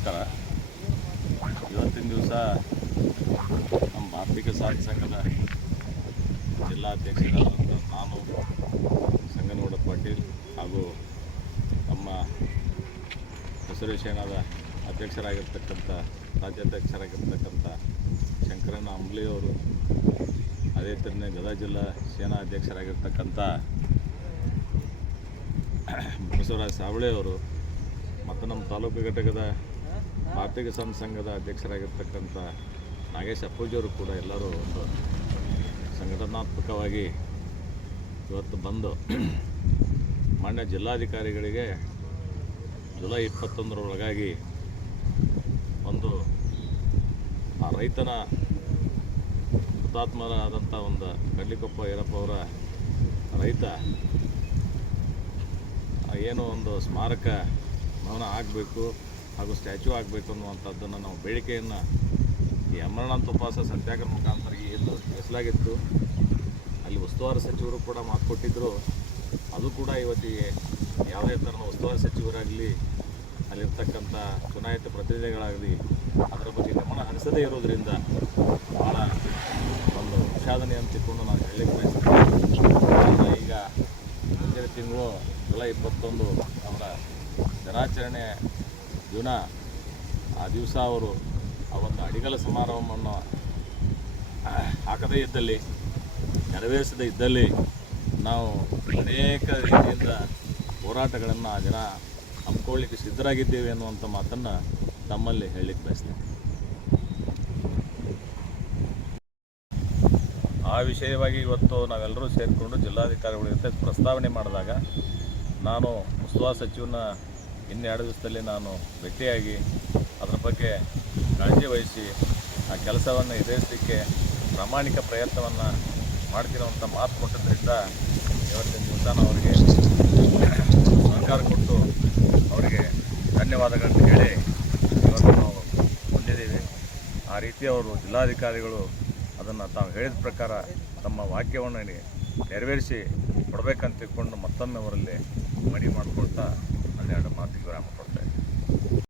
ನಮಸ್ಕಾರ. ಇವತ್ತಿನ ದಿವಸ ನಮ್ಮ ಆರ್ಥಿಕ ಸಾಧಕ ಸಂಘದ ಜಿಲ್ಲಾಧ್ಯಕ್ಷರಾದಂಥ ನಾನು ಸಂಗನಗೌಡ ಪಾಟೀಲ್ ಹಾಗೂ ನಮ್ಮ ಹಸಿರು ಸೇನಾದ ಅಧ್ಯಕ್ಷರಾಗಿರ್ತಕ್ಕಂಥ ರಾಜ್ಯಾಧ್ಯಕ್ಷರಾಗಿರ್ತಕ್ಕಂಥ ಶಂಕರಣ್ಣ ಅಂಬ್ಲಿಯವರು, ಅದೇ ಥರನೇ ಗದಗ ಜಿಲ್ಲಾ ಸೇನಾ ಅಧ್ಯಕ್ಷರಾಗಿರ್ತಕ್ಕಂಥ ಬಸವರಾಜ ಸಾವಳೆಯವರು ಮತ್ತು ನಮ್ಮ ತಾಲೂಕು ಘಟಕದ ಆರ್ಥಿಕ ಸಂಘದ ಅಧ್ಯಕ್ಷರಾಗಿರ್ತಕ್ಕಂಥ ನಾಗೇಶ್ ಅಪ್ಪೂಜಿಯವರು ಕೂಡ ಎಲ್ಲರೂ ಒಂದು ಸಂಘಟನಾತ್ಮಕವಾಗಿ ಇವತ್ತು ಬಂದು ಮಾನ್ಯ ಜಿಲ್ಲಾಧಿಕಾರಿಗಳಿಗೆ ಜುಲೈ 21 ಒಂದು ಆ ರೈತನ ಹುತಾತ್ಮರಾದಂಥ ಒಂದು ಕಡ್ಲಿಕೊಪ್ಪ ಈರಪ್ಪ ಅವರ ರೈತ ಏನೋ ಒಂದು ಸ್ಮಾರಕ ಭವನ ಆಗಬೇಕು ಹಾಗೂ ಸ್ಟ್ಯಾಚ್ಯೂ ಆಗಬೇಕು ಅನ್ನುವಂಥದ್ದನ್ನು ನಾವು ಬೇಡಿಕೆಯನ್ನು ಈ ಅಮರನಾಥ ಉಪವಾಸ ಸತ್ಯಾಗ್ರಹ ಮುಖಾಂತರ ಎಂದು ತಿಳಿಸಲಾಗಿತ್ತು. ಅಲ್ಲಿ ಉಸ್ತುವಾರಿ ಸಚಿವರು ಕೂಡ ಮಾತು ಕೊಟ್ಟಿದ್ದರು. ಅದು ಕೂಡ ಇವತ್ತಿಗೆ ಯಾವುದೇ ಥರದ ಉಸ್ತುವಾರಿ ಸಚಿವರಾಗಲಿ ಅಲ್ಲಿರ್ತಕ್ಕಂಥ ಚುನಾಯಿತ ಪ್ರತಿನಿಧಿಗಳಾಗಲಿ ಅದರ ಬಗ್ಗೆ ಗಮನ ಹರಿಸದೇ ಇರೋದರಿಂದ ಭಾಳ ಒಂದು ವಿಷಾದನೆ ಅಂತಿಕೊಂಡು ನಾನು ಹೇಳಲಿಕ್ಕೆ ಬಯಸ್ತೇನೆ. ಈಗ ಮುಂದಿನ ತಿಂಗಳು ಜುಲೈ 21 ಅವರ ದಿನಾಚರಣೆ ದಿನ, ಆ ದಿವಸ ಅವರು ಆ ಒಂದು ಅಡಿಗಲ ಸಮಾರಂಭವನ್ನು ಹಾಕದೇ ಇದ್ದಲ್ಲಿ, ನೆರವೇರಿಸದೇ ಇದ್ದಲ್ಲಿ ನಾವು ಅನೇಕ ರೀತಿಯಿಂದ ಹೋರಾಟಗಳನ್ನು ಆ ದಿನ ಹಮ್ಮಿಕೊಳ್ಳಿಕ್ಕೆ ಸಿದ್ಧರಾಗಿದ್ದೇವೆ ಅನ್ನುವಂಥ ಮಾತನ್ನು ತಮ್ಮಲ್ಲಿ ಹೇಳಲಿಕ್ಕೆ ಬಯಸ್ತೇನೆ. ಆ ವಿಷಯವಾಗಿ ಇವತ್ತು ನಾವೆಲ್ಲರೂ ಸೇರಿಕೊಂಡು ಜಿಲ್ಲಾಧಿಕಾರಿಗಳ ಜೊತೆ ಪ್ರಸ್ತಾವನೆ ಮಾಡಿದಾಗ ನಾನು ಉಸ್ತುವಾರಿ ಸಚಿವನ 2 ದಿವಸದಲ್ಲಿ ನಾನು ಭೇಟಿಯಾಗಿ ಅದರ ಬಗ್ಗೆ ಕಾಳಜಿ ವಹಿಸಿ ಆ ಕೆಲಸವನ್ನು ಈಡೇರಿಸಲಿಕ್ಕೆ ಪ್ರಾಮಾಣಿಕ ಪ್ರಯತ್ನವನ್ನು ಮಾಡ್ತಿರುವಂಥ ಮಾತು ಕೊಟ್ಟಿದ್ದರಿಂದ ಇವತ್ತಿನ ದಿವಸ ನಾವು ಅವರಿಗೆ ಸಹಕಾರ ಕೊಟ್ಟು ಅವರಿಗೆ ಧನ್ಯವಾದಗಳನ್ನು ಹೇಳಿ ಇವತ್ತು ನಾವು ಹೊಂದಿದ್ದೀವಿ. ಆ ರೀತಿ ಅವರು ಜಿಲ್ಲಾಧಿಕಾರಿಗಳು ಅದನ್ನು ತಾವು ಹೇಳಿದ ಪ್ರಕಾರ ತಮ್ಮ ವಾಕ್ಯವನ್ನು ನೆರವೇರಿಸಿ ಕೊಡಬೇಕಂತ ತಿಳ್ಕೊಂಡು ಮತ್ತೊಮ್ಮೆ ಅವರಲ್ಲಿ ಮನವಿ ಮಾಡಿಕೊಳ್ತಾ 12 ಮಾತಿಗೆ ವಿರಾಮ.